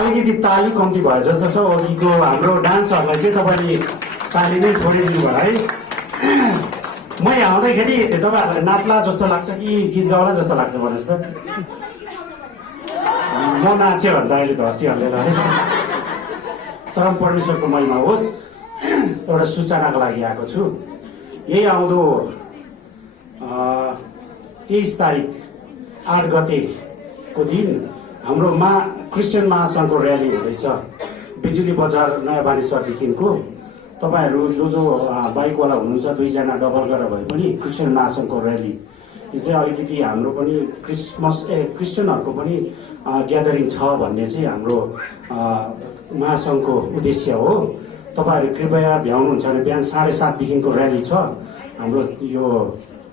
अलिकति ताली कम्ती भयो जस्तो छ। अघिको हाम्रो डान्सहरूलाई चाहिँ तपाईँले ताली नै थोरै दिनुभयो है। म यहाँ आउँदाखेरि तपाईँहरूलाई नाच्ला जस्तो लाग्छ कि गीत गाउला जस्तो लाग्छ भन्नुहोस् त। म नाच्यो भने त अहिले धरती हल्लेर है। तर परमेश्वरको महिमा होस्। एउटा सूचनाको लागि आएको छु। यही आउँदो 23 तारिक 8 गतेको दिन हाम्रो क्रिस्चियन महासङ्घको र्याली हुँदैछ बिजुली बजार नयाँ बानेश्वरदेखिको। तपाईँहरू जो बाइकवाला हुनुहुन्छ 2 जना डबल गरेर भए पनि क्रिस्चियन महासङ्घको र्याली यो चाहिँ अलिकति हाम्रो पनि क्रिस्चियनहरूको पनि ग्यादरिङ छ भन्ने चाहिँ हाम्रो महासङ्घको उद्देश्य हो। तपाईँहरू कृपया भ्याउनुहुन्छ भने बिहान 7:30 देखिको र्याली छ हाम्रो। यो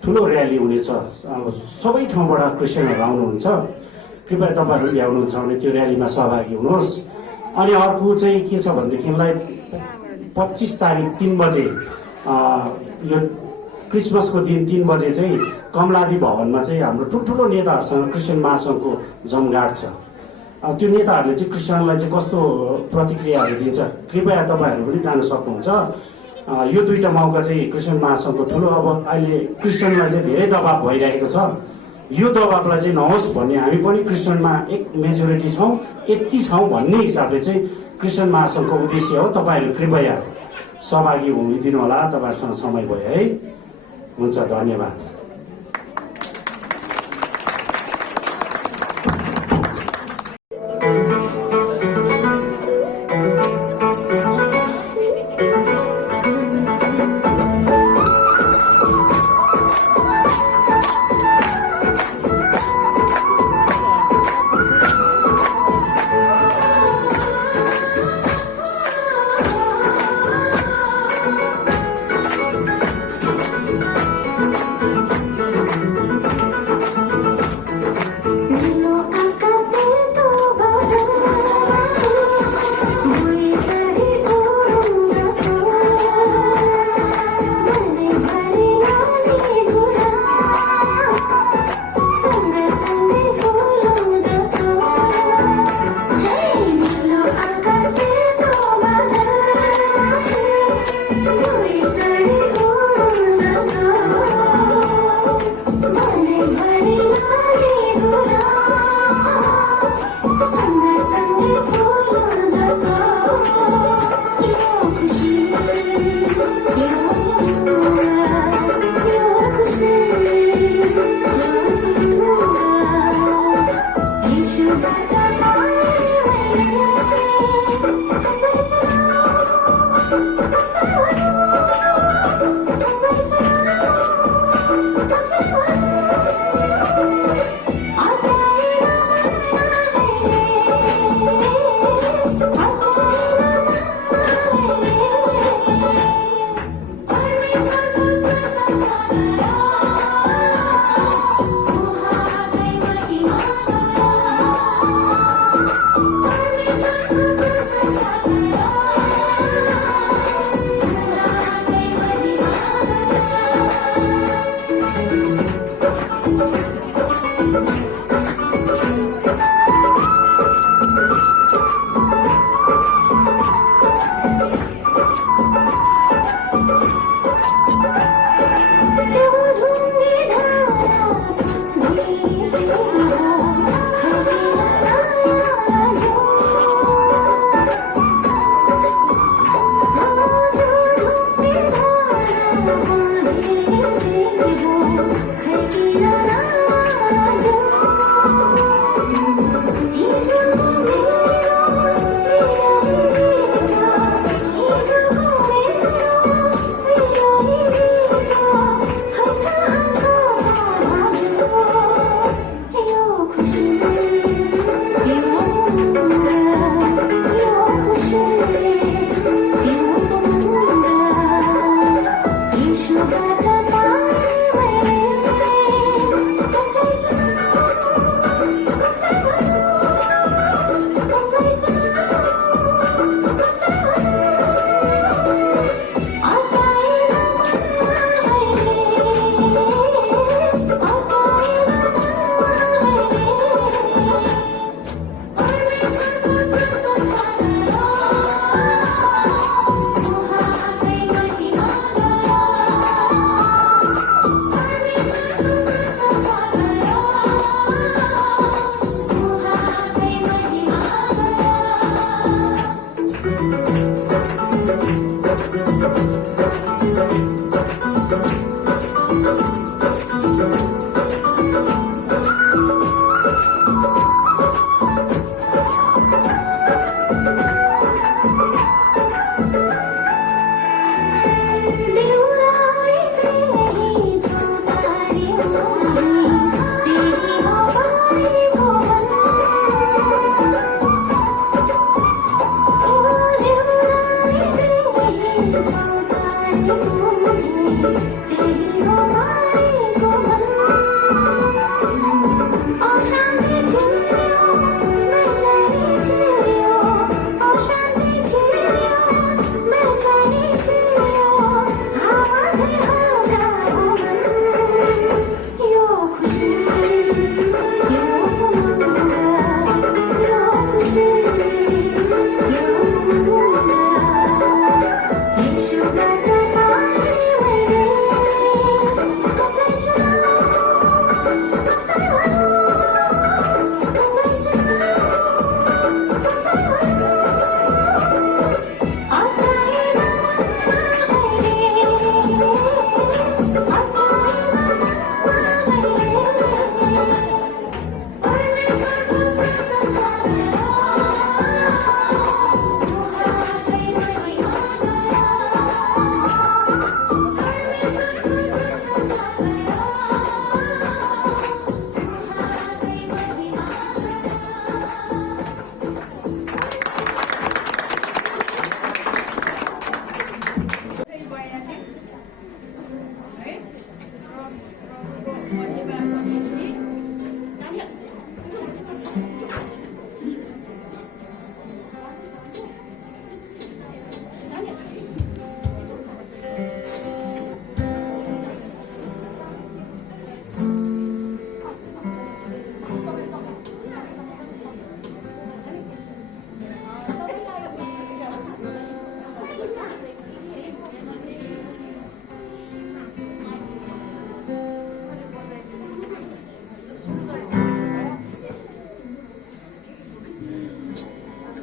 ठुलो र्याली हुनेछ। अब सबै ठाउँबाट क्रिस्चियनहरू आउनुहुन्छ। कृपया तपाईँहरू भ्याउनुहुन्छ भने त्यो र्यालीमा सहभागी हुनुहोस्। अनि अर्को चाहिँ के छ भनेदेखिलाई 25 तारिक 3 बजे यो क्रिसमसको दिन 3 बजे चाहिँ कमलादी भवनमा चाहिँ हाम्रो ठुल्ठुलो नेताहरूसँग क्रिस्चियन महासङ्घको जमघाट छ। त्यो नेताहरूले चाहिँ क्रिस्चियनलाई चाहिँ कस्तो प्रतिक्रियाहरू दिन्छ कृपया तपाईँहरू पनि जान सक्नुहुन्छ। यो 2टा मौका चाहिँ क्रिस्चियन महासङ्घको ठुलो। अब अहिले क्रिस्चियनलाई चाहिँ धेरै दबाब भइरहेको छ। यो दबाबलाई चाहिँ नहोस् भन्ने हामी पनि क्रिस्चियनमा एक मेजोरिटी छौँ, यति छौँ भन्ने हिसाबले चाहिँ क्रिस्चियन महासङ्घको उद्देश्य हो। तपाईँहरू कृपया सहभागी हुनु होला। तपाईँहरूसँग समय भयो है। हुन्छ, धन्यवाद।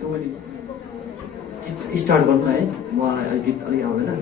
त्यसको मैले स्टार्ट गर्नु है मलाई गीत अलि आउँदैन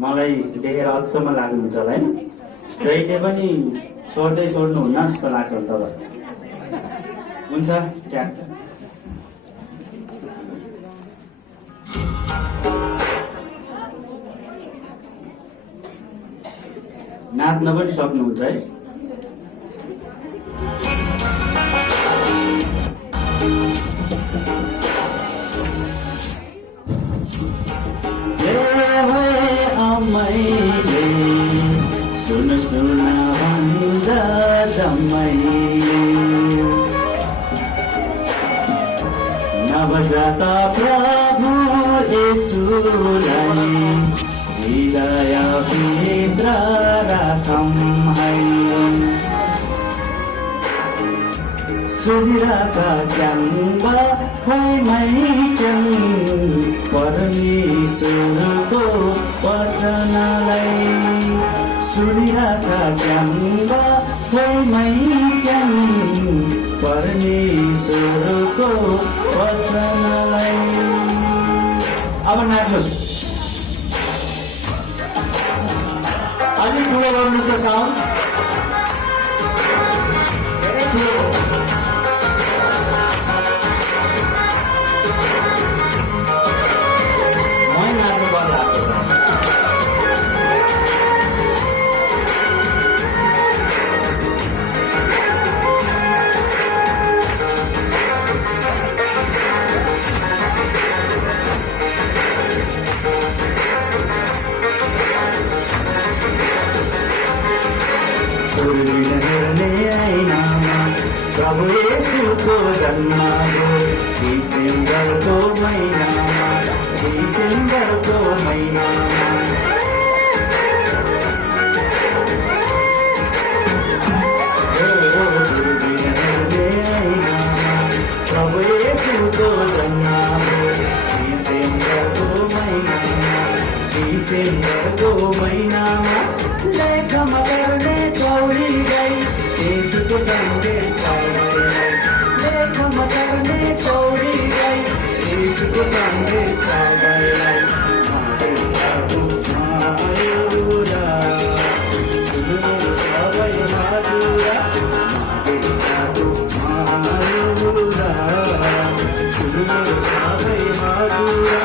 मलाई देखेर अचम्म लाग्नुहुन्छ होला होइन जहिले पनि छोड्नुहुन्न जस्तो लाग्छ तपाईँ हुन्छ त्यहाँ नाच्न पनि सक्नुहुन्छ है सुन सुन भन्दा जम्मैले नबजाता प्रभु येशूलाई हृदयभित्र राखौँ है सुनिराका च्याङ्बा मैचन परमेश्वरको वचनलाई सुनिराका च्याङ्बा मैचन परमेश्वरको वचनलाई। अब नाच्नुहोस्, अलिक ठुलो गर्नुहोस् त साउन्ड, धेरै ठुलो। मै नाच्नु पर्ला। हेर्ने ऐनामा प्रभु येशूको जन्म हो डिसेम्बरको महिनामा, डिसेम्बरको महिनामा। हेर्ने ऐनामा प्रभु येशूको जन्म हो डिसेम्बरको महिनामा, डिसेम्बरको महिनामा। लेखमा गर्ने चौरी गई येशूको सन्देश सबैलाई, लेखमा गर्ने चौरी गई येशूको सन्देश सबैलाई। मायुरा सुन्नु सबै हजुरा, मायुरा सुन्नु सबै हजुरा।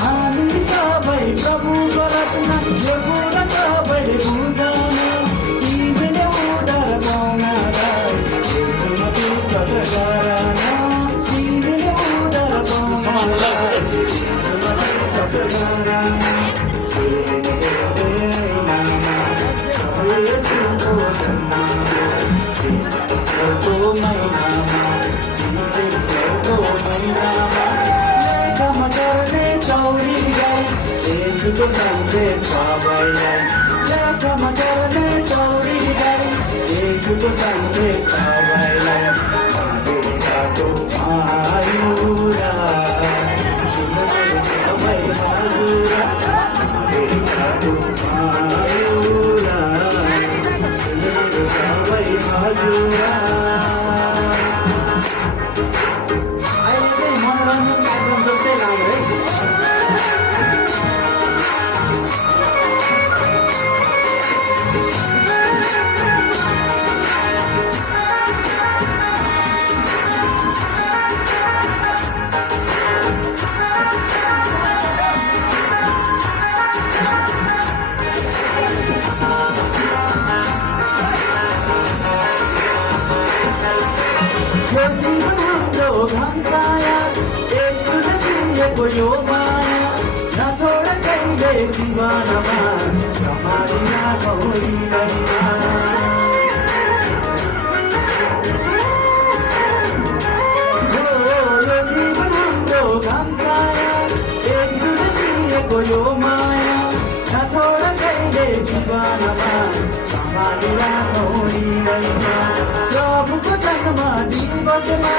हामी सबै प्रभुको रचना, यो कुरा सबैले बुझाउन, तिमीले उद्धार पाउनलाई येशूमा विश्वास गर न, तिमीले उद्धार पाउनलाई येशूमा विश्वास गर न। येशूको जन्म डिसेम्बरको महिनामा, डिसेम्बरको महिनामा। लेखमा गर्ने चौरी गई येशूको सन्देश सबैलाई, लेखमा गर्ने चौरी गई येशूको सन्देश सबैलाई। मानिसको मायुरा सुन्नु सबै हजुरा, मानिसको मायुरा सुन्नु सबै हजुरा। अहिले चाहिँ मनोरञ्जन कार्यक्रम जस्तै लाग्यो है। यो जीवन हाम्रो घम्साया येशूले दिएको यो माया, नछोड कहिले जीवनमा सम्हाली राखौ हृदयमा। यो जीवन हाम्रो घम्साया येशूले दिएको यो माया, नछोड कहिले जीवनमा सम्हाली राखौ हृदयमा। प्रभुको जन्म दिवसमा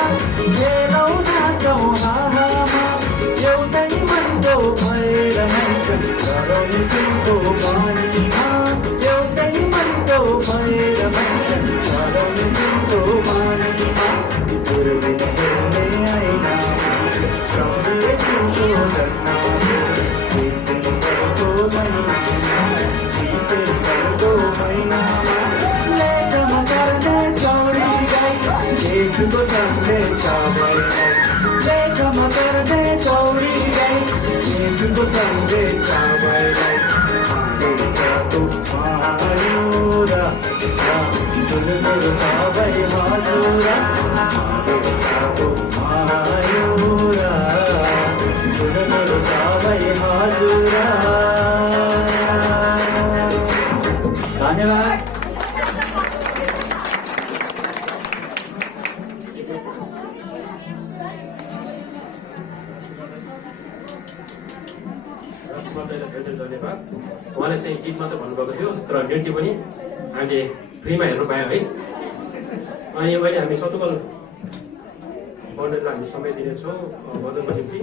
खेलौ नाचौँ हाहामा, एउटै मनको भएर नाचौँ गरौँ येशूको बानीमा, एउटै मनको भएर नाचौँ गरौँ येशूको बानीमा। यसुको सन्देश सबैलाई लेखमा गर्ने चौरीलाई यसुको सन्देश सबैलाई मानिसको मायो र सुन मेरो सबै हजुर मानिसको मायो र सुन मेरो सबै हजुर धन्यवाद। धन्यवाद। उहाँले चाहिँ गीत मात्र भन्नुभएको थियो तर नृत्य पनि हामीले फ्रीमा हेर्नु पायौँ है। अनि अहिले हामी सतुकल मण्डलीलाई हामी समय दिनेछौँ भजनको निम्ति।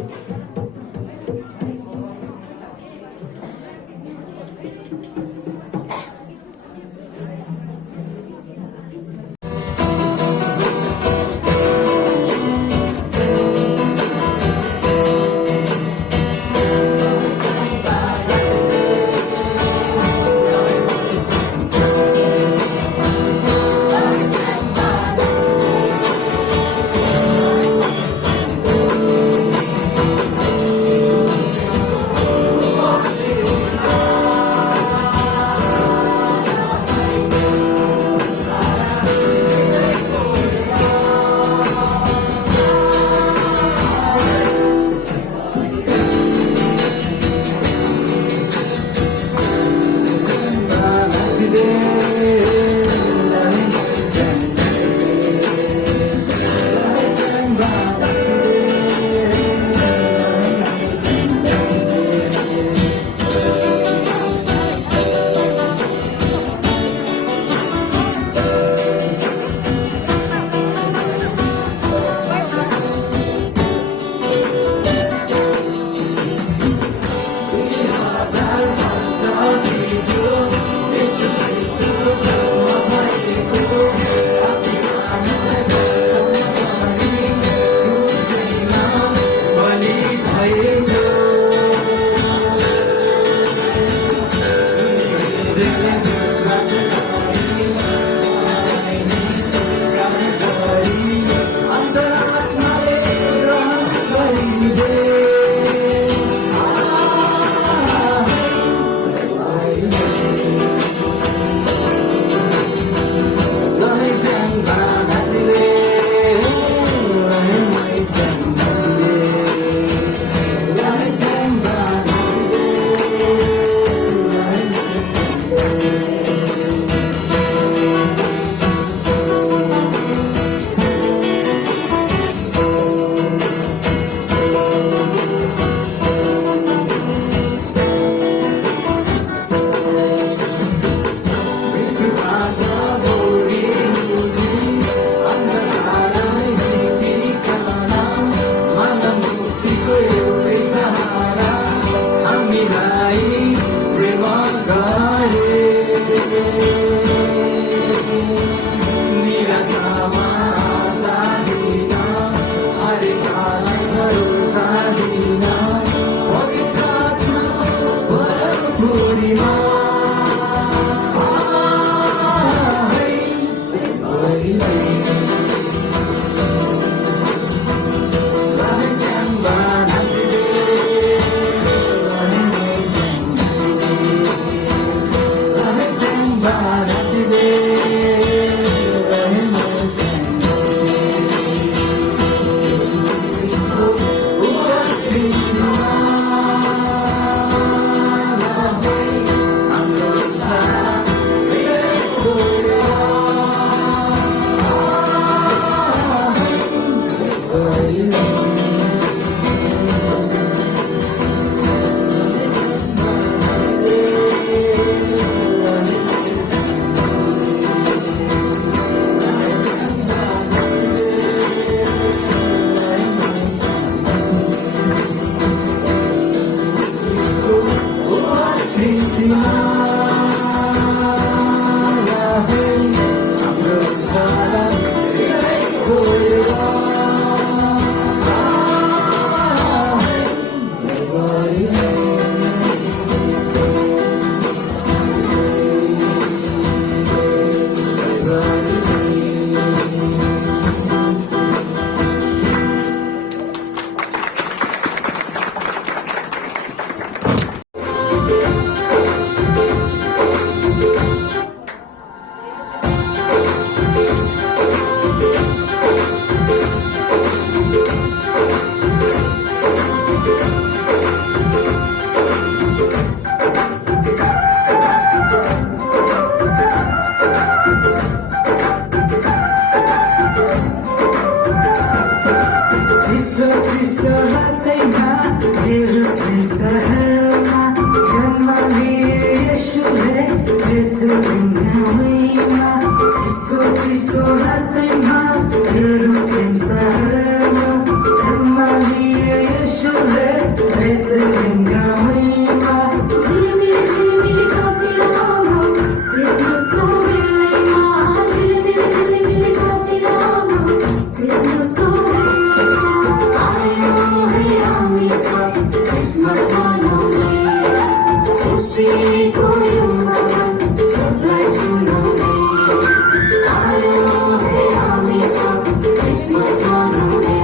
क्रिसमस मनाउने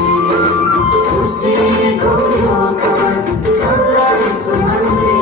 खुसीको यो खबर सबलाई सुनाउने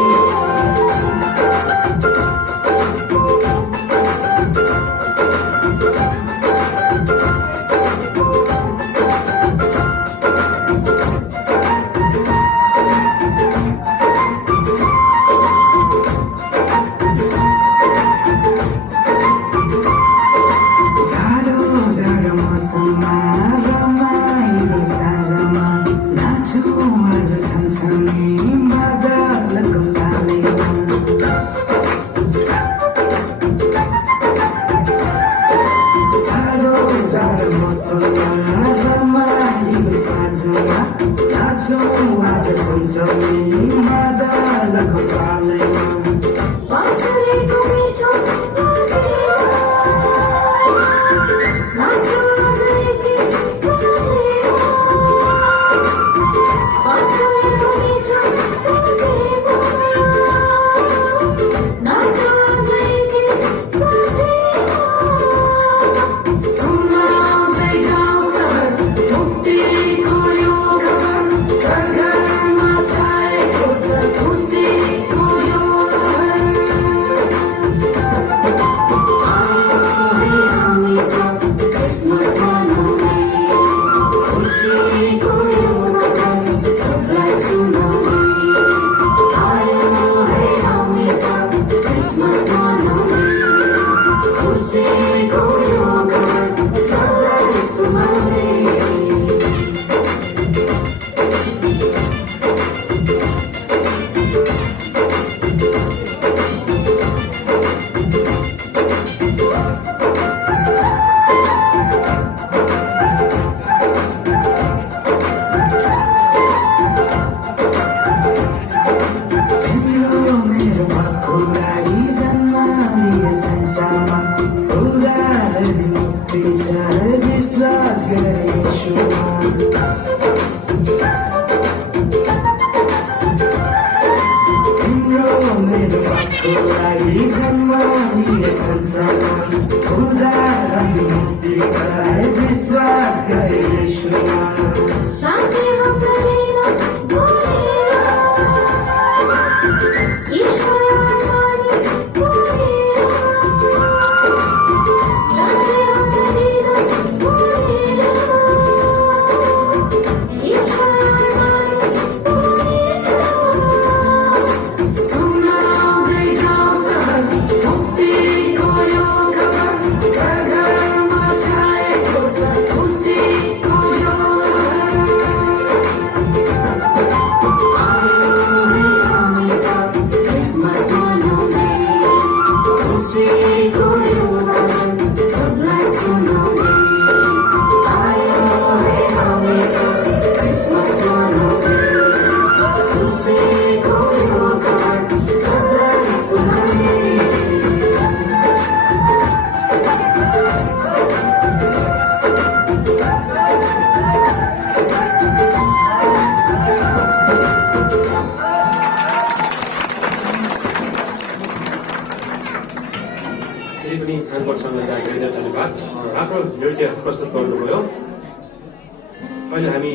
राम्रो नृत्य प्रस्तुत गर्नुभयो। अहिले हामी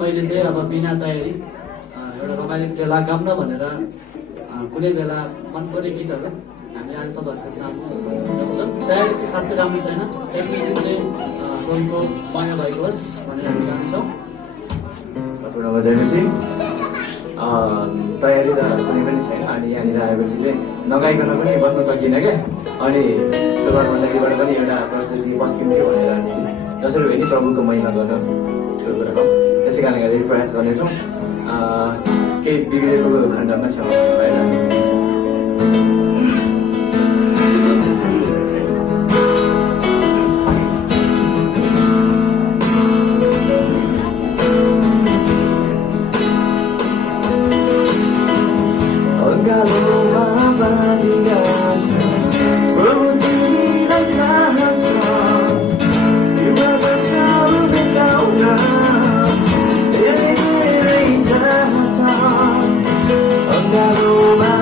मैले चाहिँ अब बिना तयारी एउटा रमाइलो बेला गाउन भनेर कुनै बेला मनपर्ने गीतहरू हामीले आज तपाईँहरूको सामु गाउँछौँ। तयारी चाहिँ खासै राम्रो छैन, त्यसको दिन चाहिँ रोलको माया भएको होस् भनेर हामी गाउँछौँ। सम्पूर्ण बजाएपछि तयारी त कुनै पनि छैन। अनि यहाँनिर आएपछि चाहिँ नगाइकन पनि बस्न सकिएन क्या। अनि चोबार मण्डलीबाट पनि एउटा प्रस्तुति पस्किन्थ्यो भनेर अनि जसरी भए नि प्रभुको महिमा गर्न ठुलो कुरा हो। त्यसै कारणले गर्दाखेरि प्रयास गर्नेछौँ। केही बिग्रेको खण्डमा क्षमा भएर Angaluमा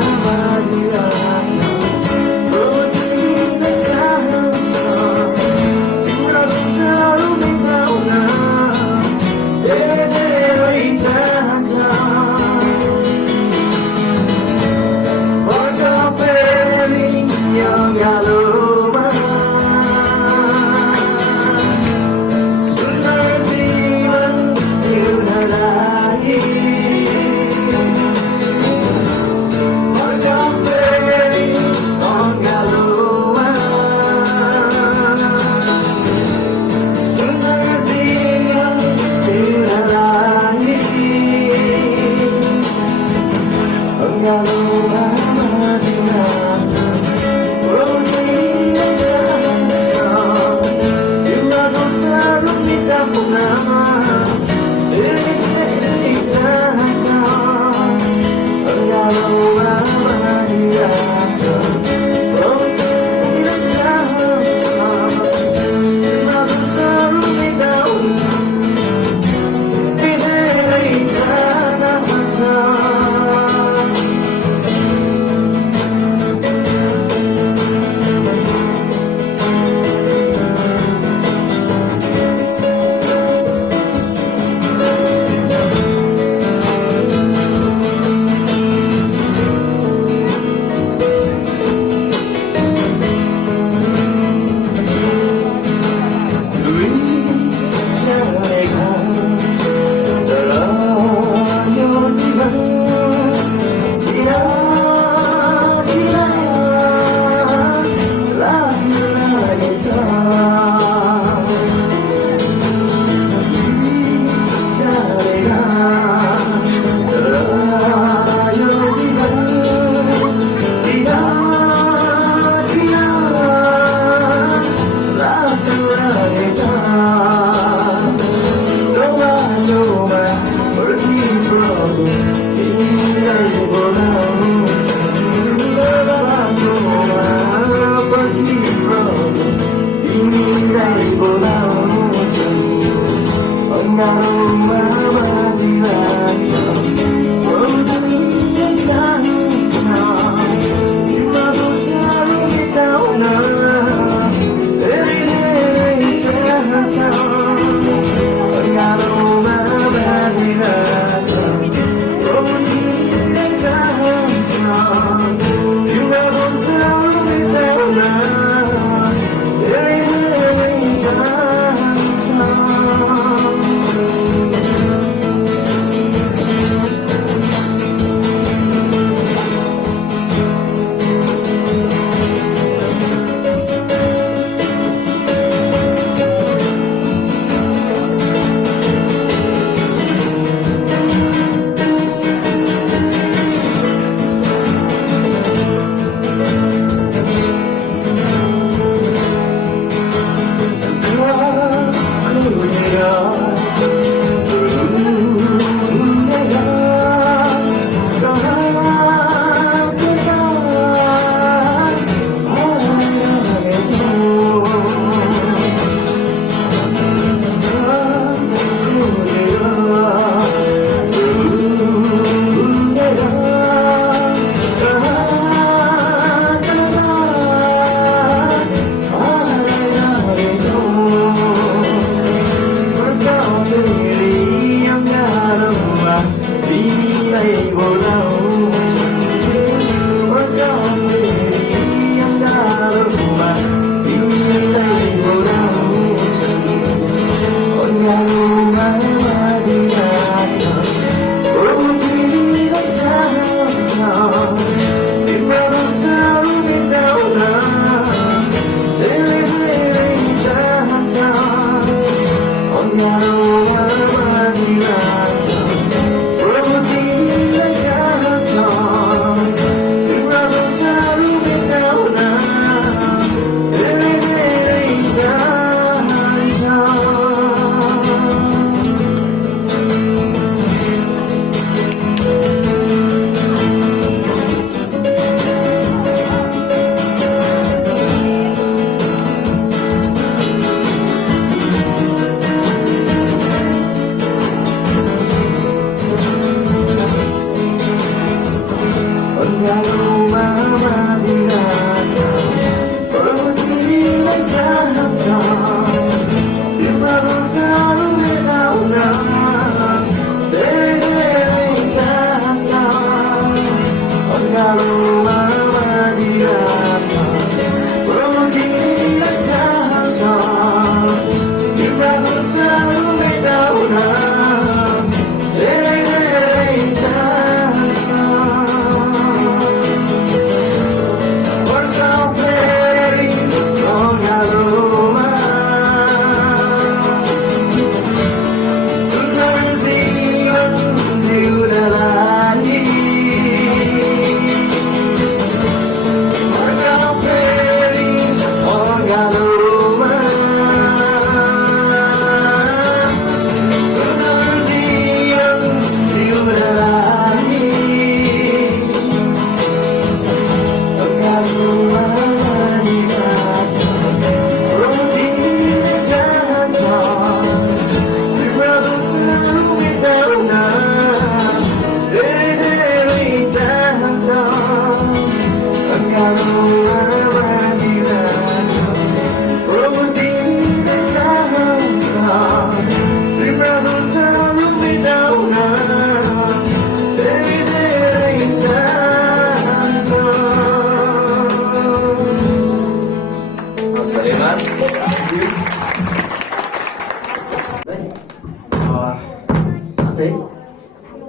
अँगालोमा बाँधिराख्यो प्रभु तिमीले चाहन्छ तिम्रो दोषहरू मेटाउन धेरै धेरै चाहन्छ अँगालोमा बाँधिराख्यो प्रभु तिमीले चाहन्छ तिम्रो दोषहरू मेटाउन धेरै धेरै चाहन्छ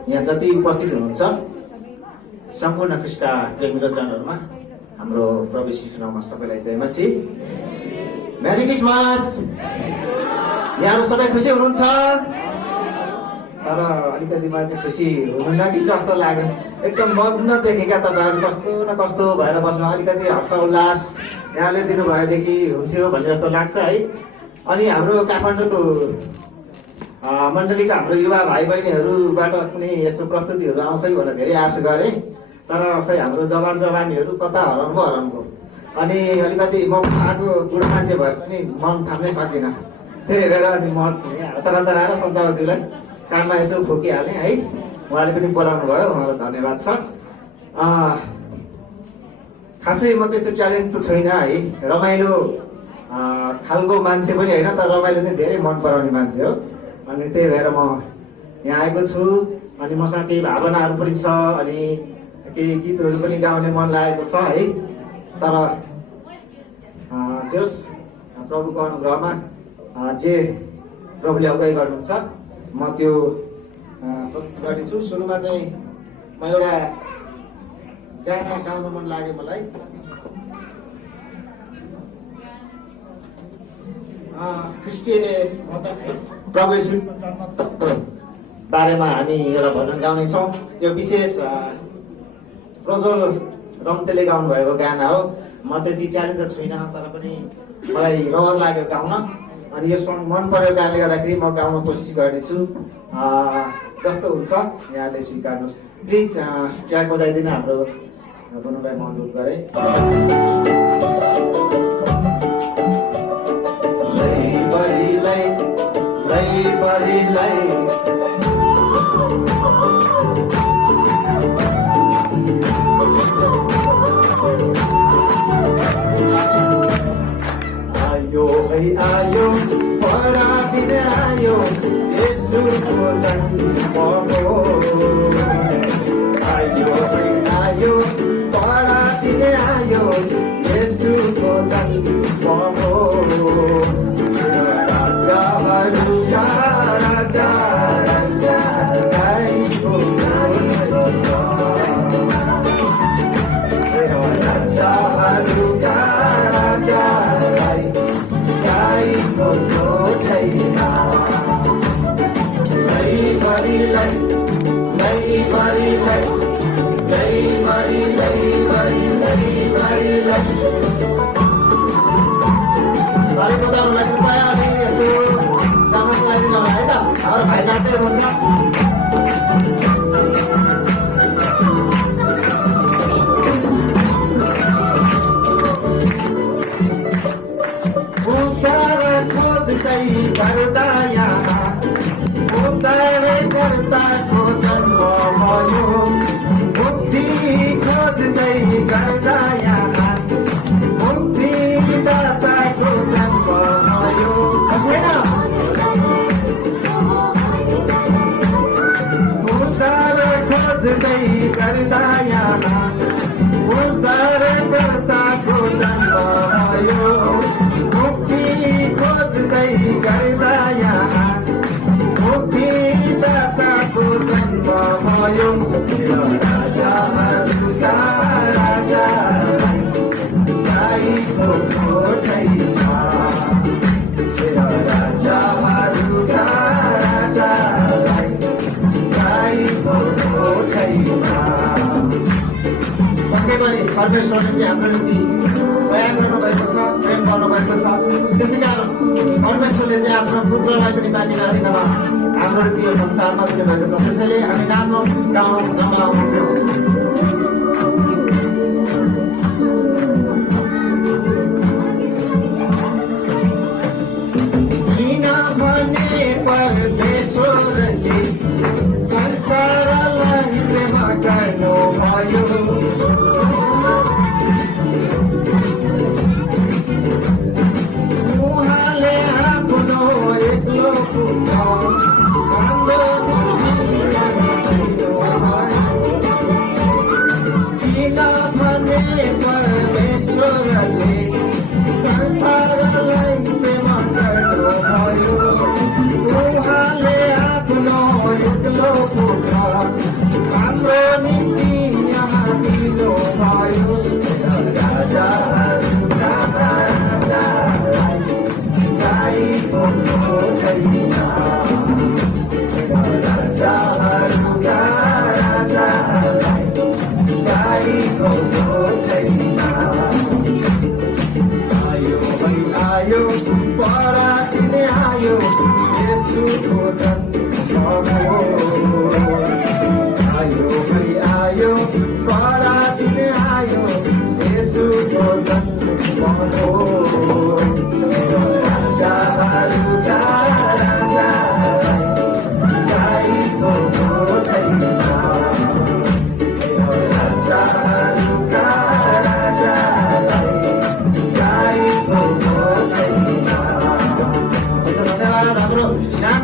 यहाँ जति उपस्थित हुनुहुन्छ सम्पूर्ण ख्रीष्ट प्रेमीजनहरूमा हाम्रो प्रभु यीशुको नाममा सबैलाई जय मसीह। मेरी क्रिसमस। यहाँहरू सबै खुसी हुनुहुन्छ? तर अलिकति मलाई चाहिँ खुसी हुनुहुन्न कि जस्तो लाग्यो। एकदम मग्न देखेका तपाईँहरू कस्तो न कस्तो भएर बस्नु, अलिकति हर्ष उल्लास यहाँले दिनुभएदेखि हुन्थ्यो भन्ने जस्तो लाग्छ है। अनि हाम्रो काठमाडौँको मण्डलीका हाम्रो युवा भाइ बहिनीहरूबाट कुनै यस्तो प्रस्तुतिहरू आउँछ भनेर धेरै आशा गरेँ, तर खै हाम्रो जवानीहरू कता हराउनु। अनि अलिकति म आएको बुढो मान्छे भए पनि मन थाम्नै सकिनँ। त्यही भएर अनि म हतार आएर सञ्चालकज्यूलाई कानमा यसो फुकिहालेँ है। उहाँले पनि बोलाउनु भयो, उहाँलाई धन्यवाद छ। खासै म त्यस्तो ट्यालेन्ट त छैन है, रमाइलो खालको मान्छे पनि होइन, तर रमाइलो चाहिँ धेरै मन पराउने मान्छे हो। अनि त्यही भएर म यहाँ आएको छु। अनि मसँग केही भावनाहरू पनि छ, अनि केही गीतहरू पनि गाउने मन लागेको छ है। तर जस प्रभुको अनुग्रहमा जे प्रभुले अगुवाई गर्नुहुन्छ म त्यो प्रस्तुत गर्नेछु। सुरुमा चाहिँ म एउटा गाना गाउन मन लाग्यो मलाई। ख्रिस्टीय वचन है, प्रभु यीशुको जन्मोत्सवको बारेमा हामी एउटा भजन गाउनेछौँ। यो विशेष प्रज्वल रम्तेले गाउनु भएको गाना हो। म त्यति ट्यालेन्ट त छुइनँ, तर पनि मलाई रहर लाग्यो गाउन। अनि यो सङ्ग मन परेको कारणले गर्दाखेरि म गाउन कोसिस गर्नेछु। जस्तो हुन्छ यहाँले स्वीकार्नुहोस्। प्लिज ट्र्याक बजाइदिन हाम्रो बुनुलाई म अनुरोध गरेँ। आयो बडा दिन आयो यसुको जन्म हो। आयो आयो बडा दिन आयो यसुको जन्म हो। राजाहरू राजा राजा गाईको राजाहरू राजा भाइ नाच्दै हुन्छ। खोज्दै गर्दा यहाँ उद्धारकर्ताको जन्म भयो। मुक्ति खोज्दै गर्दा यहाँ मुक्तिदाताको जन्म भयो। उद्धार खोज्दै गर्दा यहाँ उद्धारकर्ताको जन्म भयो। मुक्ति खोज्दै गर्दा यहाँ मुक्तिदाताको जन्म भयो। राजाहरूका राजा गाईको खोजैमा, राजाहरूका राजा गाईको खोजैमा। पक्कै पनि परमेश्वरले चाहिँ हाम्रो निम्ति दया गर्नुभएको छ, प्रेम गर्नुभएको छ। त्यसै कारण परमेश्वरले चाहिँ आफ्नो पुत्रलाई पनि बानी नदिकन हाम्रो निम्ति यो संसारमा दिनुभएको छ। त्यसैले हामी नाचौँ, गाउँ, रमाउँ। किनभने परमेश्वरले संसारलाई प्रेम गर्नुभयो। उहाँले आफ्नो एक्लो पुत्र हाम्रो किनभने परमेश्वरले संसारलाई प्रेम गर्नुभयो।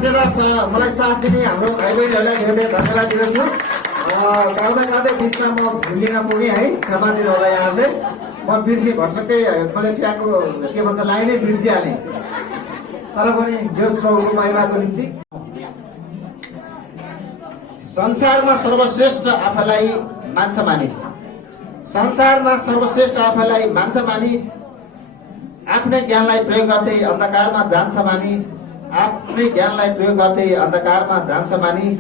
बाँचेर मलाई साथ दिने हाम्रो भाइ बहिनीहरूलाई धेरै धेरै धन्यवाद दिँदछु। गाउँदा गाउँदै बिचमा म भुलिन पुगेँ है, क्षमा दिनु होला यहाँहरूले। म बिर्सेँ भर्खरै, मैले ट्र्याकको के भन्छ लाइनै बिर्सिहालेँ। तर पनि जोस प्रभुको महिमाको निम्ति संसारमा सर्वश्रेष्ठ आफैलाई मान्छ मानिस। संसारमा सर्वश्रेष्ठ आफैलाई मान्छ मानिस। आफ्नै ज्ञानलाई प्रयोग गर्दै अन्धकारमा जान्छ मानिस। आफ्नै ज्ञानलाई प्रयोग गर्दै अन्धकारमा जान्छ मानिस।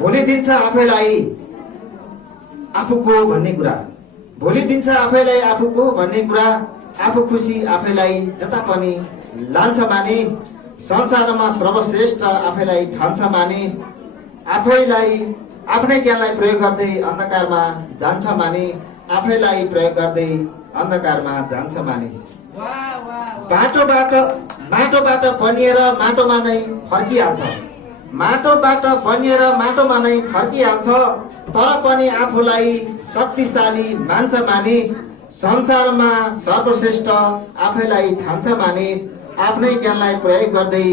भुलिदिन्छ आफैलाई आफूको भन्ने कुरा। भुलिदिन्छ आफैलाई आफूको भन्ने कुरा। आफू खुसी आफैलाई जता पनि लान्छ मानिस। संसारमा सर्वश्रेष्ठ आफैलाई ठान्छ मानिस। आफैलाई आफ्नै ज्ञानलाई प्रयोग गर्दै अन्धकारमा जान्छ मानिस। आफैलाई प्रयोग गर्दै अन्धकारमा जान्छ मानिस। माटोबाट बनिएर माटोमा नै फर्किहाल्छ। माटोबाट बनिएर माटोमा नै फर्किहाल्छ। तर पनि आफूलाई शक्तिशाली मान्छ मानिस। संसारमा सर्वश्रेष्ठ आफैलाई ठान्छ मानिस। आफ्नै ज्ञानलाई प्रयोग गर्दै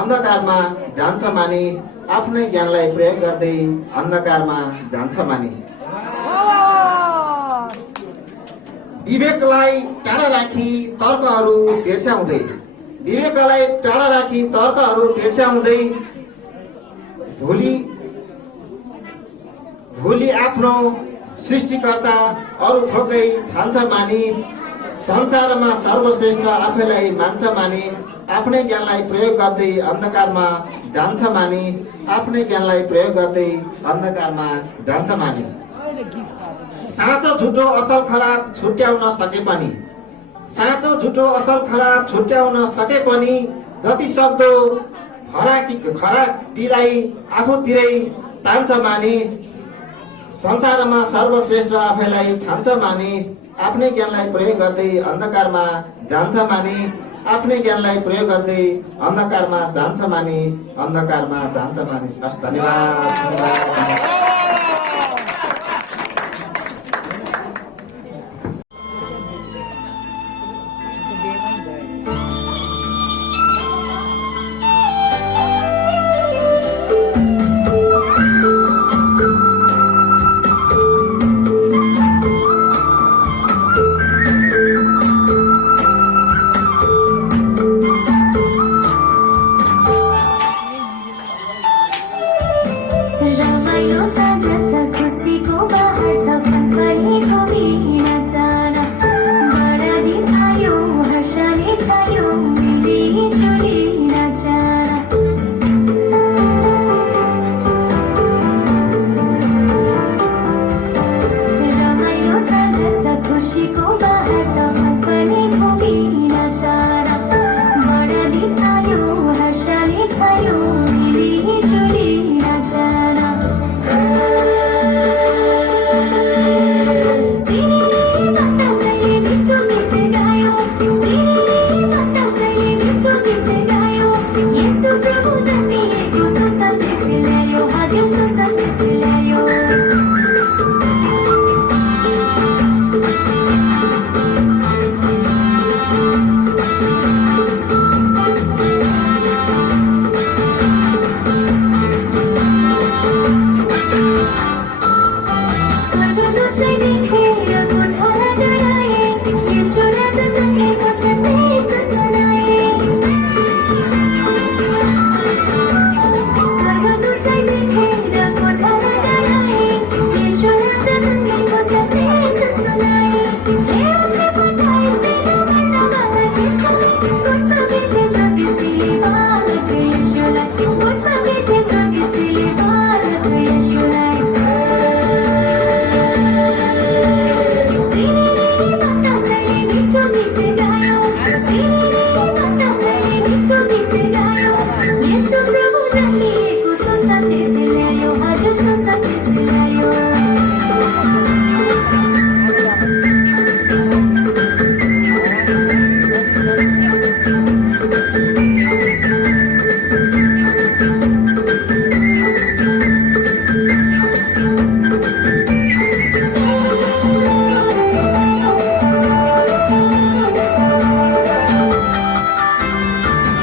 अन्धकारमा जान्छ मानिस। आफ्नै ज्ञानलाई प्रयोग गर्दै अन्धकारमा जान्छ मानिस। विवेकलाई टाढा राखी तर्कहरू तेर्स्याउँदै। विवेकलाई टाढा राखी तर्कहरू तेर्स्याउँदै भोलि आफ्नो सृष्टिकर्ता अरू थोकै छान्छ मानिस। संसारमा सर्वश्रेष्ठ आफैलाई मान्छ मानिस। आफ्नै ज्ञानलाई प्रयोग गर्दै अन्धकारमा जान्छ मानिस। आफ्नै ज्ञानलाई प्रयोग गर्दै अन्धकारमा जान्छ मानिस। साँचो झुटो असल खराब छुट्याउन सके पनि। साँचो झुटो असल खराब छुट्याउन सके पनि जति सक्दो खराब पिराई आफूतिरै तान्छ मानिस। संसारमा सर्वश्रेष्ठ आफैलाई ठान्छ मानिस। आफ्नै ज्ञानलाई प्रयोग गर्दै अन्धकारमा जान्छ मानिस। आफ्नै ज्ञानलाई प्रयोग गर्दै अन्धकारमा जान्छ मानिस। अन्धकारमा जान्छ मानिस। हस्, धन्यवाद। रमाइलो साझा छ, खुसीको बहार छ, फनफनी घुमिन जान। बडा दिन आयो, हर्षले छायो, मिलिजुलिन जान। रमाइलो साझा छ, खुसीको बहार छ, फनफनी घुमिन जान। बडा दिन आयो, हर्षले छायो, मिलिजुलिन जान।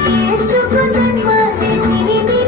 Yesu ko jन्मले झिलिमिली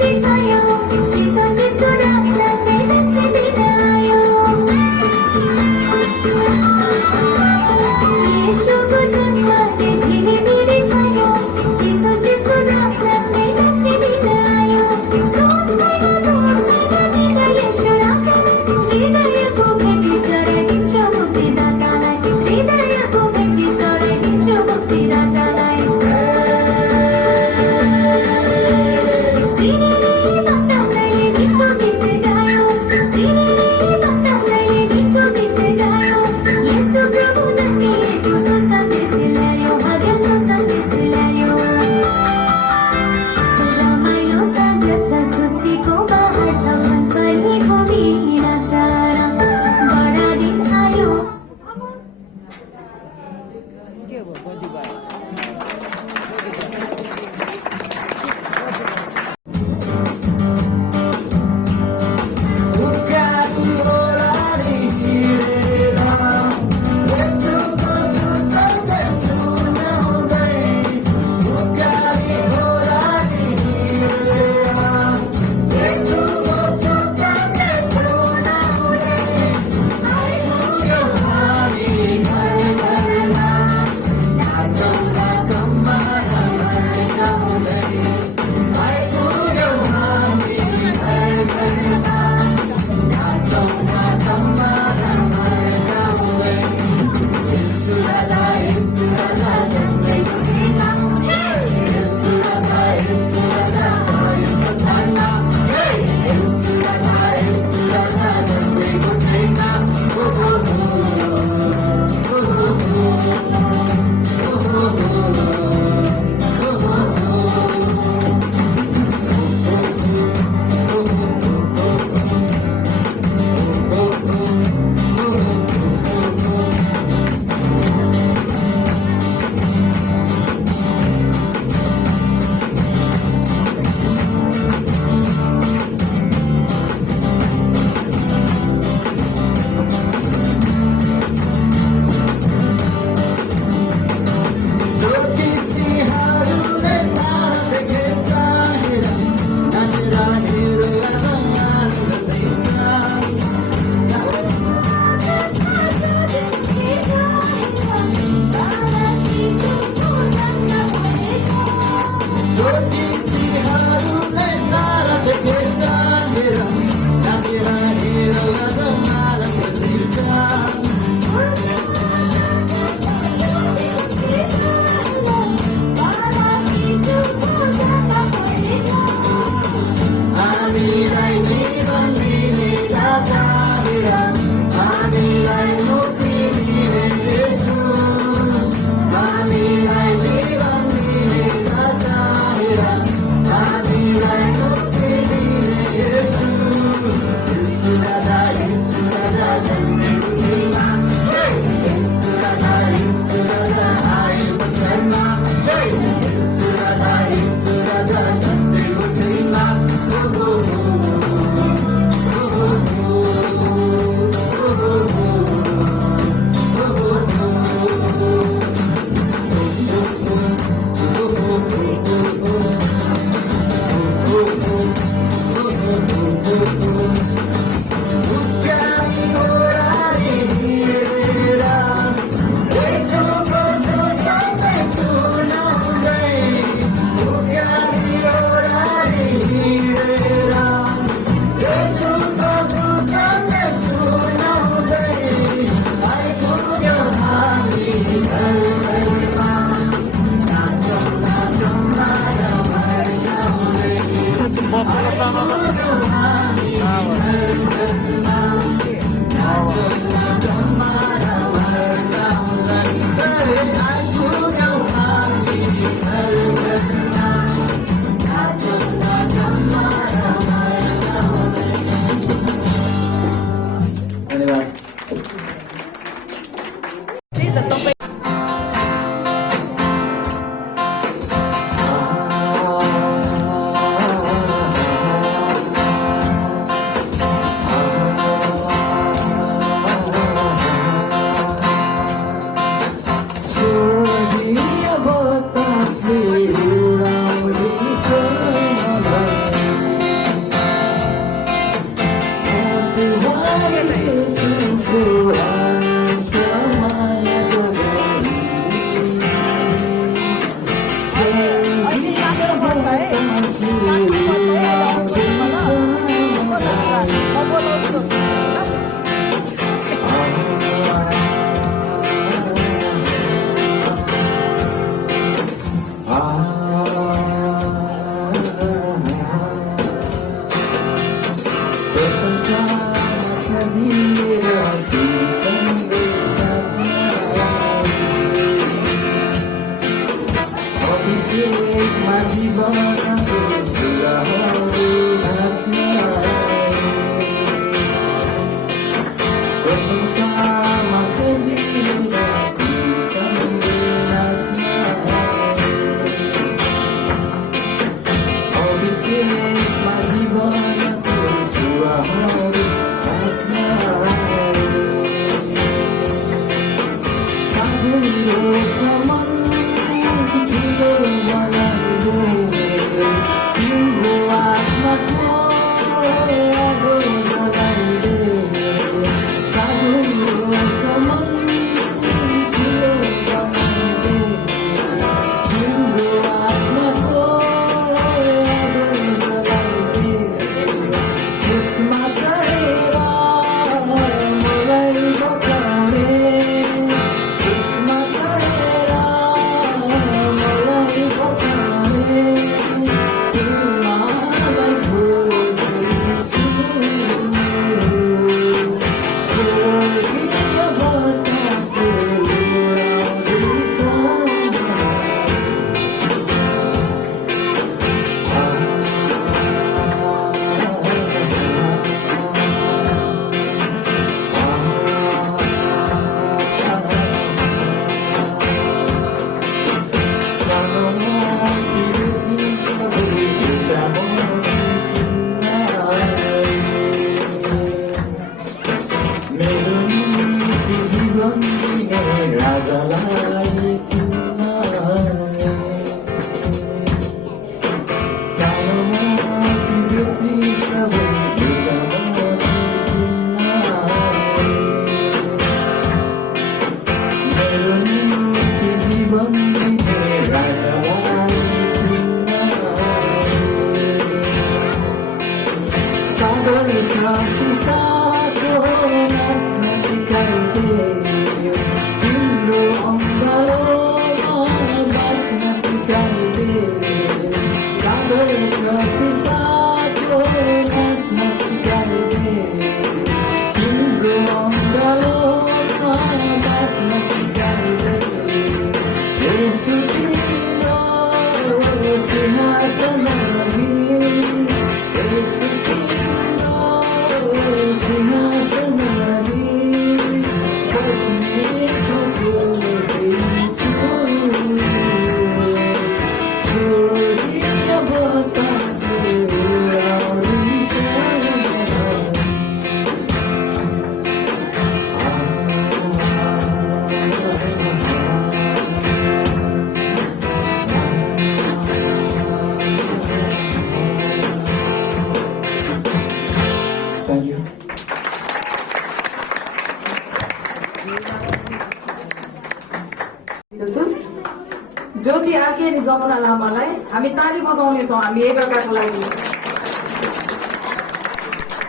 ज्योति आर्के अनि जमुना लामालाई हामी ताली बजाउनेछौँ हामी एकअर्काको लागि।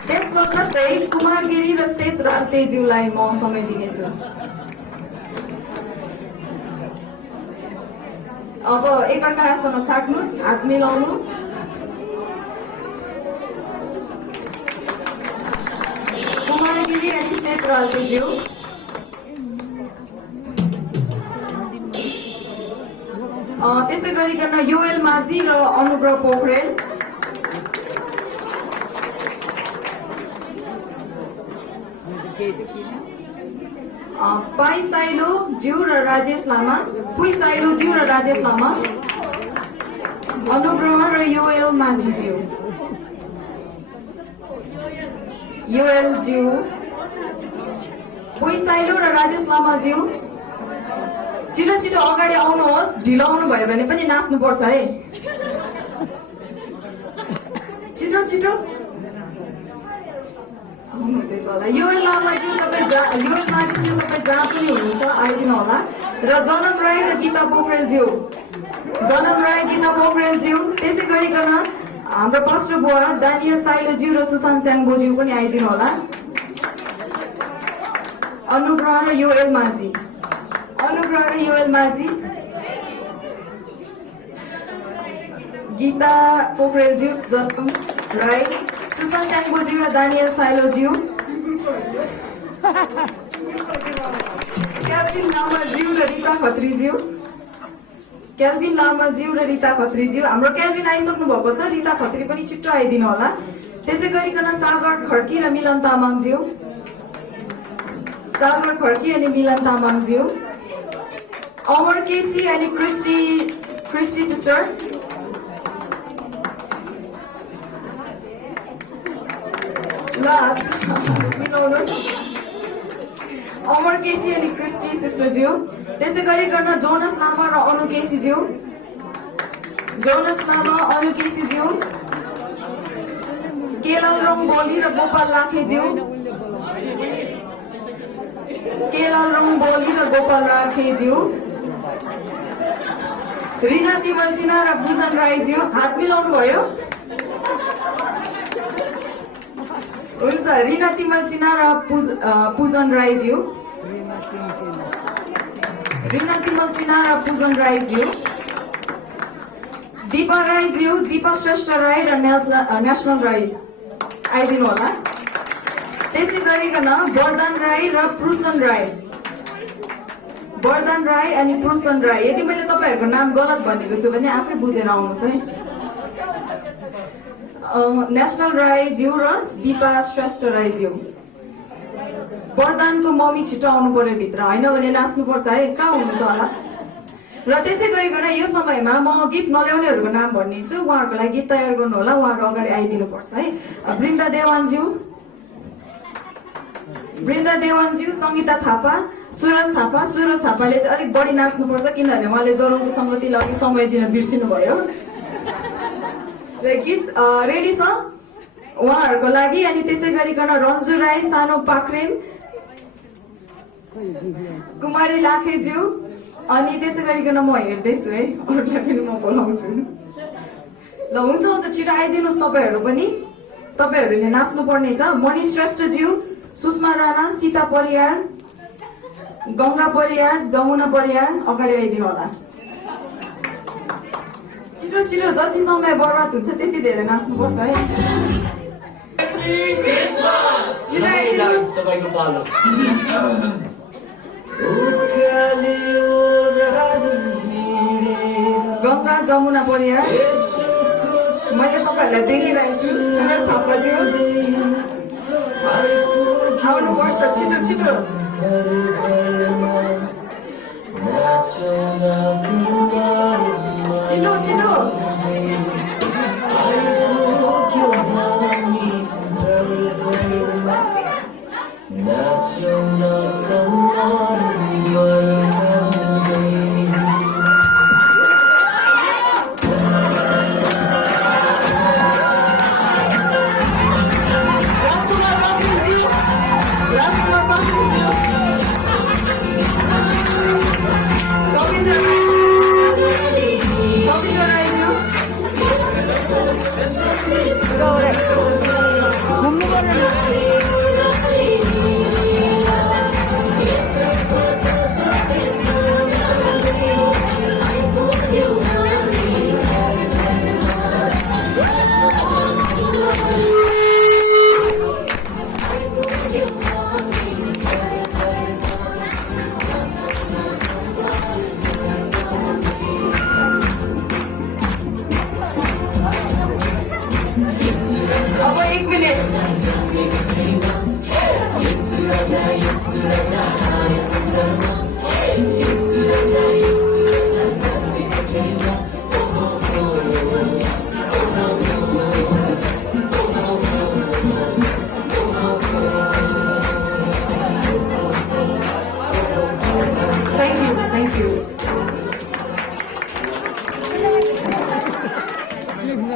त्यसपश्चातै कुमार गिरी र सेत रातेज्यूलाई म समय दिनेछु। अब एकअर्कासँग साट्नुहोस्, हात मिलाउनुहोस्। कुमार गिरी अनि सेत रातेज्यू त्यसै गरिकन योएल माझी र अनुग्रह पोखरेल, पाई साइलो ज्यू र राजेश लामा, पुई साइलो ज्यू र राजेश लामा, अनुग्रह र योएल माझी ज्यू, योएल ज्यू, पुई साइलो र राजेश लामा ज्यू छिटो छिटो अगाडि आउनुहोस्। ढिलो आउनु भयो भने पनि नाच्नु पर्छ है। छिटो छिटो आउनुहुँदैछ होला। योएल लामाज्यू तपाईँ योएल माझीज्यू तपाईँ जहाँ पनि हुनुहुन्छ आइदिनु होला। र जनम राई र गीता पोखरेलज्यू जनम राई, गीता पोखरेलज्यू, त्यसै गरिकन हाम्रो पास्टर बुवा दानियल साइलोज्यू र सुशान्त स्याङ्बोज्यू पनि आइदिनु होला। अनुग्रह र योएल माझी, अनुग्रह र योएल माझी, गीता पोखरेलज्यू, जनम राई, सुशान्त स्याङ्बोज्यू र दानियल साइलोज्यू, क्याल्भिन लामाज्यू र रिता खत्रीज्यू, क्याल्भिन लामाज्यू र रिता खत्रीज्यू। हाम्रो क्याल्भिन आइसक्नु भएको छ, रिता खत्री पनि छिट्टो आइदिनु होला। त्यसै गरिकन सागर खड्की र मिलन तामाङज्यू, सागर खड्की अनि मिलन तामाङज्यू, अमर केसी अनि क्रिस्टी सिस्टर, ल मिलाउनुहोस्, अमर केसी अनि क्रिस्टी सिस्टरज्यू। त्यसै गरिकन जोनस लामा र अनु केसीज्यू, जोनस लामा, अनु केसीज्यू, केलाल रङ बोली र गोपाल लाखेज्यू, केलाल रङ बोली र गोपाल लाखेज्यू, रिना तिमल सिन्हा र पूजन राईज्यू। हात मिलाउनु भयो? हुन्छ, रिना तिमल सिन्हा र पूजन राईज्यू, रिना तिमल सिन्हा र पूजन राईज्यू, दिपा राईज्यू, दिपा श्रेष्ठ राई र नेसनल राई आइदिनु होला। त्यसै गरिकन वरदान राई र प्रुसन राई, वरदान राई अनि प्रुसन राई। यदि मैले तपाईँहरूको नाम गलत भनेको छु भने आफै बुझेर आउनुहोस् है। नेसनल राईज्यू र दिपा श्रेष्ठ राईज्यू। वरदानको मम्मी छिटो आउनु पर्यो भित्र, होइन भने नाच्नुपर्छ है। कहाँ हुनुहुन्छ होला? र त्यसै गरिकन यो समयमा म गिफ्ट नल्याउनेहरूको नाम भनिदिन्छु, उहाँहरूको लागि गीत तयार गर्नु होला, उहाँहरू अगाडि आइदिनु पर्छ है। वृन्दा देवानज्यू, वृन्दा देवानज्यू, सङ्गीता थापा, सुरज थापा। सुरज थापाले चाहिँ अलिक बढी नाच्नुपर्छ किनभने उहाँले जरोको सङ्गतिले अलिक समय दिन बिर्सिनु भयो। र गीत रेडी छ उहाँहरूको लागि। अनि त्यसै गरिकन रन्जु राई, सानो पाक्रेम, कुमारी लाखेज्यू। अनि त्यसै गरिकन म हेर्दैछु है, अरूलाई पनि म बोलाउँछु। ल हुन्छ हुन्छ, छिटो आइदिनुहोस् तपाईँहरू पनि, तपाईँहरूले नाच्नु पर्ने छ। मणि श्रेष्ठज्यू, सुषमा राणा, सीता परियार, गङ्गा परियार, जमुना परियार अगाडि आइदिनु होला। छिटो छिटो, जति समय बर्बाद हुन्छ त्यति धेरै नाच्नुपर्छ है। छिटो आइदिनुहोस्। गङ्गा जमुना परियार मैले तपाईँहरूलाई देखिरहेको छु। सुरेश थापाज्यू आउनुपर्छ, छिटो छिटो। छिटो छिटो।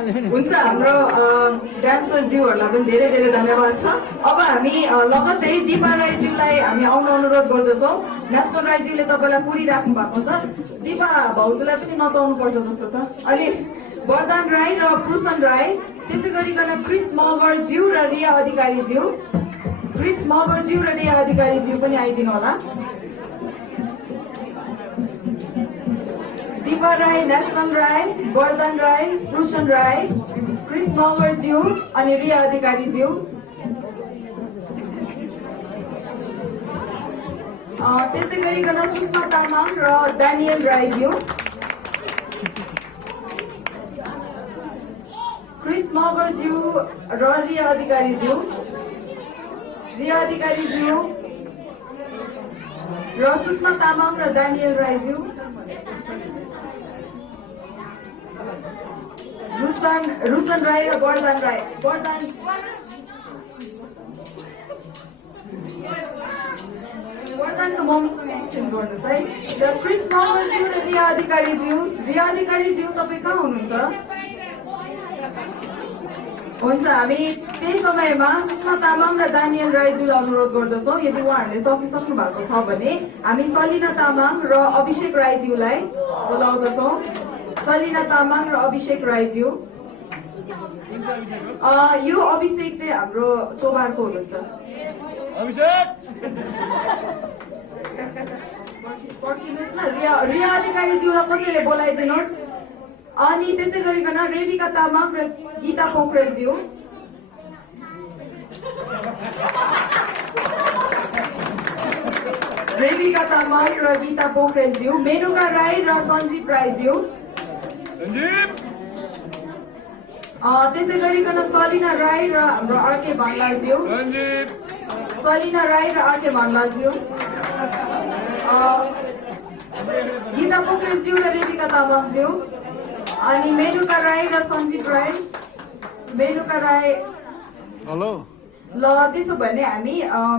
Thank you. हुन्छ हाम्रो डान्सरज्यूहरूलाई पनि धेरै धेरै धन्यवाद छ। अब हामी लगत्तै दिपा राईज्यूलाई हामी आउन अनुरोध गर्दछौँ। नेसनल राईज्यूले तपाईँलाई कुरिराख्नु भएको छ, दिपा भाउजूलाई पनि नचाउनु पर्छ जस्तो छ। अनि वरदान राई र भूषण राई, त्यसै गरिकन क्रिस मगरज्यू र रिया अधिकारीज्यू, क्रिस मगरज्यू र रिया अधिकारीज्यू पनि आइदिनु होला। दिपा राई, नेसनल राई, वरदान राई, भूषण राई, क्रिस मगरज्यू अनि रिया अधिकारीज्यू। त्यसै गरिकन सुषमा तामाङ र ड्यानियल राईज्यू, क्रिस मगरज्यू र रिया अधिकारीज्यू, रिया अधिकारीज्यू र सुषमा तामाङ र ड्यानियल राईज्यू, रुसन राई र वरदान राई, वरदानको मोमोसँग एक्सचेन्ज गर्नुहोस् है। र क्रिस मगरज्यू र रिया अधिकारीज्यू, रिया अधिकारीज्यू तपाईँ कहाँ हुनुहुन्छ? हुन्छ, हामी त्यही समयमा सुषमा तामाङ र दानियल राईज्यूलाई अनुरोध गर्दछौँ। यदि उहाँहरूले सकिसक्नु भएको छ भने हामी सलिना तामाङ र अभिषेक राईज्यूलाई बोलाउँदछौँ। सलिना तामाङ र अभिषेक राईज्यू। यो अभिषेक चाहिँ हाम्रो चोबारको हुनुहुन्छ। पर्खिनुहोस् न, रिया अधिकारीज्यूलाई कसैले बोलाइदिनुहोस्। अनि त्यसै गरिकन रेबिका तामाङ र गीता पोखरेलज्यू, रेबिका तामाङ र गीता पोखरेलज्यू, मेनुका राई र सञ्जीव राईज्यू, त्यसै गरिकन सलिना राई र हाम्रो आरके भन्लालज्यू, सलिना राई र आरके भन्लालज्यू, गीता पोखरेलज्यू र रेबिका तामाङज्यू, अनि मेनुका राई र सञ्जीव राई, मेनुका राई। ल त्यसो भने हामी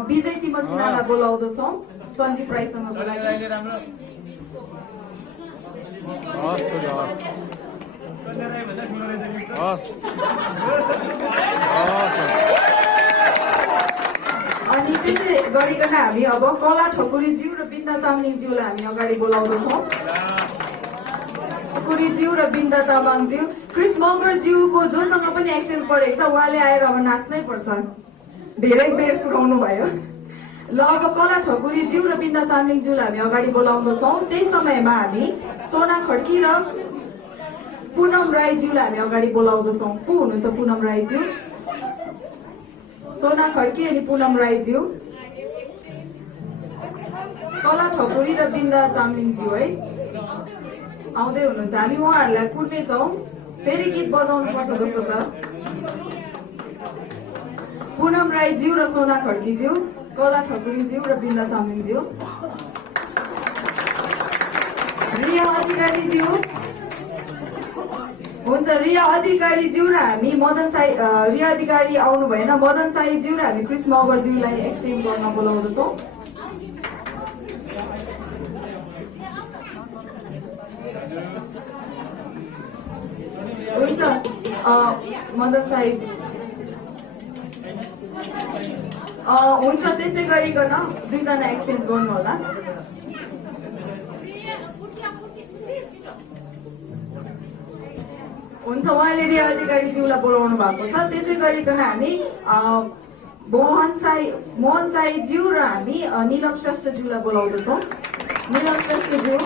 विजय तिमसिनालाई बोलाउँदछौँ सञ्जीव राईसँगको लागि। अनि त्यसै गरिकन हामी अब कला ठकुरीज्यू र बिन्दा चामलिङज्यूलाई हामी अगाडि बोलाउँदछौँ। ठकुरीज्यू र बिन्दा तामाङज्यू, क्रिस मगरज्यूको जोसँग पनि एक्सचेन्ज परेको छ, उहाँले आएर अब नाच्नै पर्छ, धेरै बेर पुऱ्याउनु भयो। ल अब कला ठकुरीज्यू र बिन्दा चामलिङज्यूलाई हामी अगाडि बोलाउँदछौँ। त्यही समयमा हामी सोना खड्की र पुनम राईज्यूलाई हामी अगाडि बोलाउँदछौँ। को हुनुहुन्छ पुनम राईज्यू? सोना खड्की अनि पुनम राईज्यू, कला ठकुरी र बिन्दा चामलिङज्यू है आउँदै हुनुहुन्छ। हामी उहाँहरूलाई कुर्नेछौँ, फेरि गीत बजाउनु पर्छ जस्तो छ। पुनम राईज्यू र सोना खड्कीज्यू, कला ठकुरीज्यू र बिन्दा चामलिङज्यू, रिया अधिकारीज्यू। हुन्छ, रिया अधिकारीज्यू र हामी मदन साई, रिया अधिकारी आउनु भएन, मदन साईज्यू र हामी क्रिस मगरज्यूलाई एक्सचेन्ज गर्न बोलाउँदछौँ। हुन्छ, मदन साईज्यू हुन्छ। त्यसै गरिकन दुईजना एक्सचेन्ज गर्नु होला। हुन्छ, उहाँले रिया अधिकारीज्यूलाई बोलाउनु भएको छ। त्यसै गरिकन हामी मोहन साईज्यू र हामी निलम श्रेष्ठज्यूलाई बोलाउँदछौँ। निलम श्रेष्ठज्यू,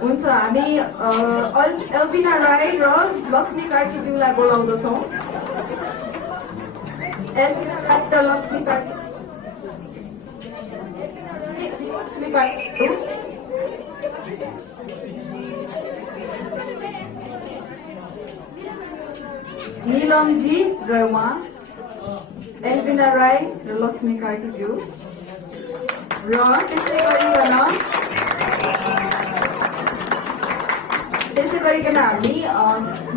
हुन्छ, हामी एल्बिना राई र लक्ष्मी कार्कीज्यूलाई बोलाउँदछौँ। एल्बिना राई र लक्ष्मी कार्की, निलमजी र उहाँ एल्बिना राई र लक्ष्मी कार्कीज्यू। र त्यसै गरिकन हामी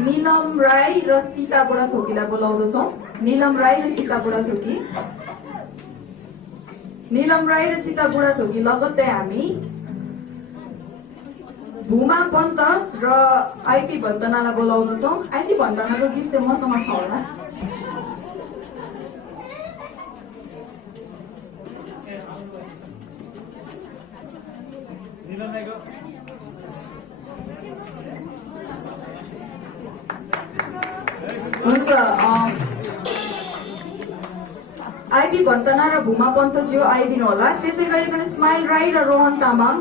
निलम राई र सीता बुढाथोकीलाई बोलाउँदछौँ। निलम राई र सीता बुढाथोकी, निलम राई र सीता बुढाथोकी लगत्तै हामी भूमा पन्त र आइपी भन्तनालाई बोलाउँदछौँ। आइपी भन्तनाको गिफ्ट चाहिँ मसँग छ होला। हुन्छ, आइपी भन्तना र भूमा पन्तज्यू आइदिनु होला। त्यसै गरिकन स्माइल राई र रोहन तामाङ,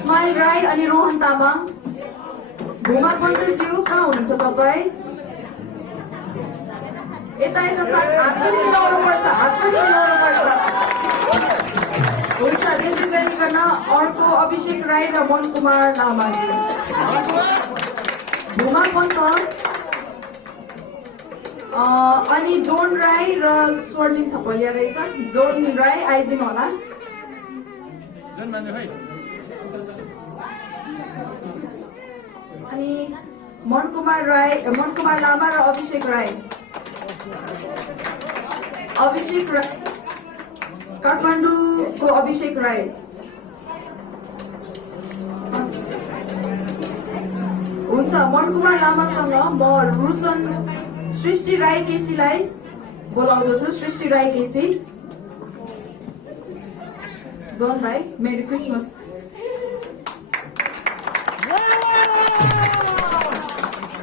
स्माइल राई अनि रोहन तामाङ। भूमा पन्तज्यू कहाँ हुनुहुन्छ तपाईँ? यता यता हात पनि मिलाउनु पर्छ, हात पनि मिलाउनु पर्छ। हुन्छ, त्यसै गरिकन अर्को अभिषेक राई र मन कुमार लामाज्यू। भूमा पन्त अनि जोन राई र स्वर्णिम थपलिया रहेछ। जोन राई आइदिनु होला। अनि मन कुमार लामा र अभिषेक राई। अभिषेक राई काठमाडौँको अभिषेक राई। हुन्छ, मन कुमार लामासँग म रुसन सृष्टि राई केसीलाई बोलाउँदछु। सृष्टि राई केसी। जोन भाइ मेरी क्रिसमस।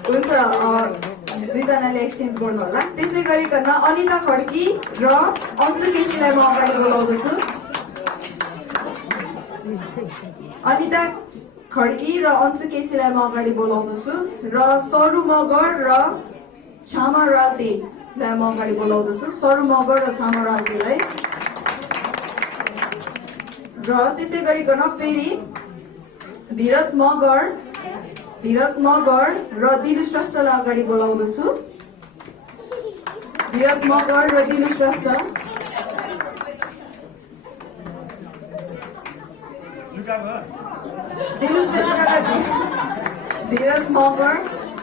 हुन्छ, दुईजनाले एक्सचेन्ज गर्नु होला। त्यसै गरिकन अनिता खड्की र अंशु केसीलाई म अगाडि बोलाउँदछु। अनिता खड्की र अंशु केसीलाई म अगाडि बोलाउँदछु र सरू मगर र छामा राल्तेलाई म अगाडि बोलाउँदछु। सरू मगर र छामा राल्तेलाई। र त्यसै गरिकन फेरि धीरज मगर र दिलु श्रेष्ठलाई अगाडि बोलाउँदछु। धीरज मगर र दिलु श्रेष्ठ। दिलु श्रेष्ठ र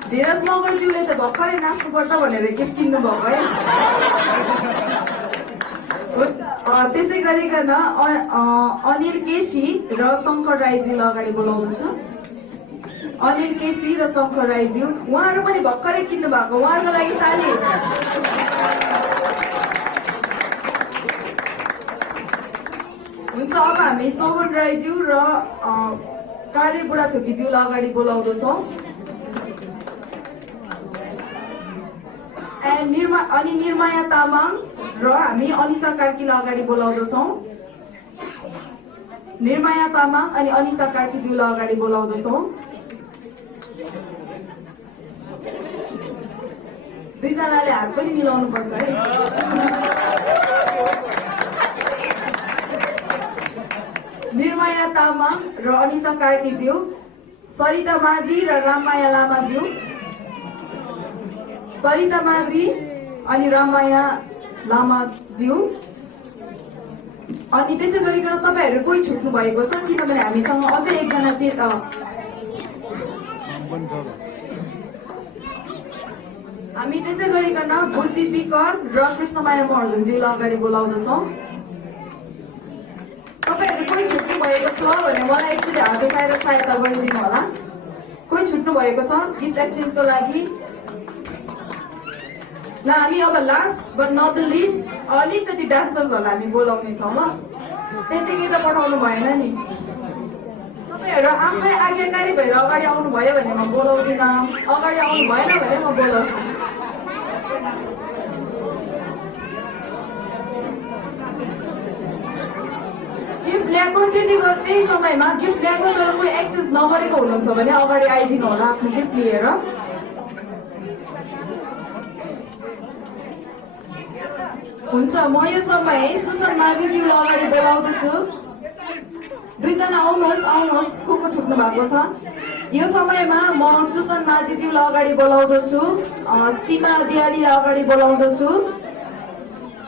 धीरज मगरज्यूले चाहिँ भर्खरै नाच्नुपर्छ भनेर गिफ्ट किन्नु भएको है। त्यसै गरिकन अनिल केसी र शङ्कर राईज्यूलाई अगाडि बोलाउँदछु। अनिल केसी र शङ्कर राईज्यू, उहाँहरू पनि भर्खरै किन्नु भएको, उहाँहरूको लागि ताली। हुन्छ, अब हामी शोभन राईज्यू र काले बुढाथोकीज्यूलाई अगाडि बोलाउँदछौँ। अनि निर्माया तामाङ र हामी अनिसा कार्कीलाई अगाडि बोलाउँदछौँ। निर्माया तामाङ अनि अनिसा कार्कीज्यूलाई अगाडि बोलाउँदछौँ। दुईजनाले हात पनि मिलाउनु पर्छ है। निर्माया तामाङ र अनिसा कार्कीज्यू, सरिता माझी र राममाया लामाज्यू। सरिता माझी अनि राममाया लामाज्यू। अनि त्यसै गरिकन तपाईँहरू कोही छुट्नु भएको छ, किनभने हामीसँग अझै एकजना हामी त्यसै गरिकन बुद्धि विकर र कृष्णमाया महर्जनज्यूलाई अगाडि बोलाउँदछौँ। तपाईँहरू कोही छुट्नु भएको छ भने मलाई एकचोटि हात उठाएर सहायता गरिदिनु होला। कोही छुट्नु भएको छ गिफ्ट एक्सचेन्जको लागि? ल, हामी अब last but not the least अलिकति डान्सर्सहरूलाई हामी बोलाउने छौँ ल। त्यतिकै त पठाउनु भएन नि। तपाईँहरू आफै आज्ञाकारी भएर अगाडि आउनु भयो भने म बोलाउँदिनँ, अगाडि आउनु भएन भने म बोलाउँछु। गिफ्ट ल्याएको त्यही समयमा गिफ्ट ल्याएको तर कोही एक्सेस नगरेको हुनुहुन्छ भने अगाडि आइदिनु होला आफ्नो गिफ्ट लिएर। हुन्छ, म यो समय सुसन माझीज्यूलाई अगाडि बोलाउँदछु। दुईजना आउनुहोस् को छुट्नु भएको छ। यो समयमा म सुसन माझीज्यूलाई अगाडि बोलाउँदछु। सीमा दियालीलाई अगाडि बोलाउँदछु।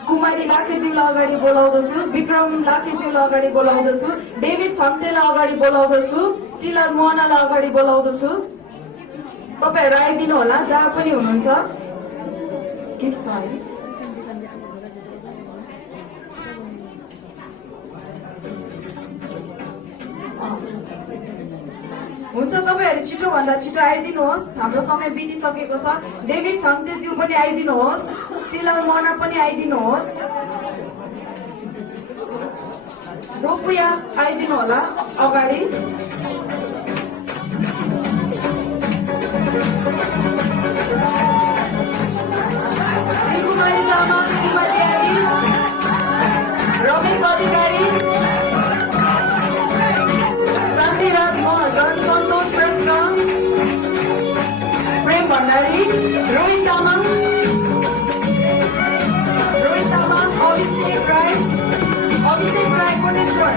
कुमारी लाखेज्यूलाई अगाडि बोलाउँदछु। विक्रम लाखेज्यूलाई अगाडि बोलाउँदछु। डेभिड छम्तेलाई अगाडि बोलाउँदछु। टिलर मोहनालाई अगाडि बोलाउँदछु। तपाईँहरू आइदिनु होला जहाँ पनि हुनुहुन्छ। गिफ्ट छ है। हुन्छ, तपाईँहरू छिटोभन्दा छिटो आइदिनुहोस्, हाम्रो समय बितिसकेको छ। डेभिड छङ्तेज्यू पनि आइदिनुहोस्, टिलर मना पनि आइदिनुहोस्, गोपुया आइदिनु होला अगाडि। कुमारी तामाङ, सिमालियाली, रमेश अधिकारी, शान्तिराज महर्जन, सन्तोष श्रेष्ठ, प्रेम भण्डारी, रोहित तामाङ, अभिषेक राई कोटेश्वर,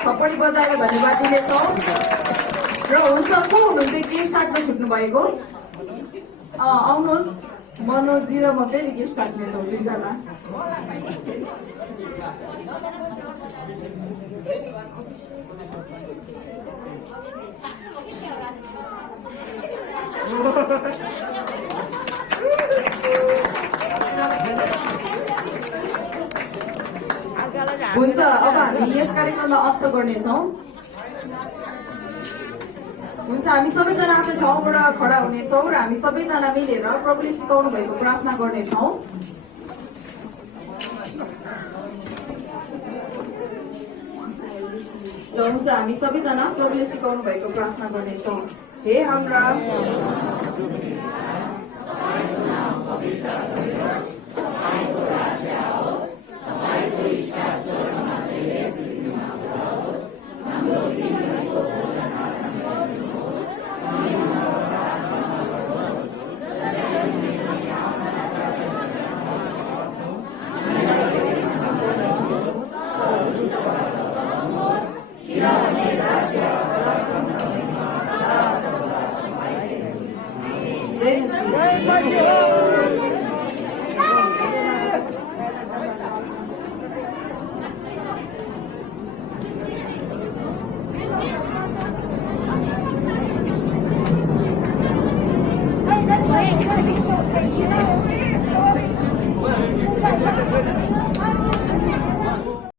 थप्पडी बजाएर धन्यवाद दिनेछौँ। र हुन्छ, को हुनुहुन्थ्यो गिफ्ट साट्न छुट्नु भएको? आउनुहोस्, मनोजी र म चाहिँ गिफ्ट साट्नेछौँ दुईजना। हुन्छ, अब हामी यस कार्यक्रमलाई अन्त गर्नेछौँ। हुन्छ, हामी सबैजना आफ्नो ठाउँबाट खडा हुनेछौँ र हामी सबैजना मिलेर प्रभुले सिकाउनु भएको प्रार्थना गर्नेछौँ। ल हुन्छ, हामी सबैजना प्रभुले सिकाउनु भएको प्रार्थना गर्नेछौँ। हे हाम्रा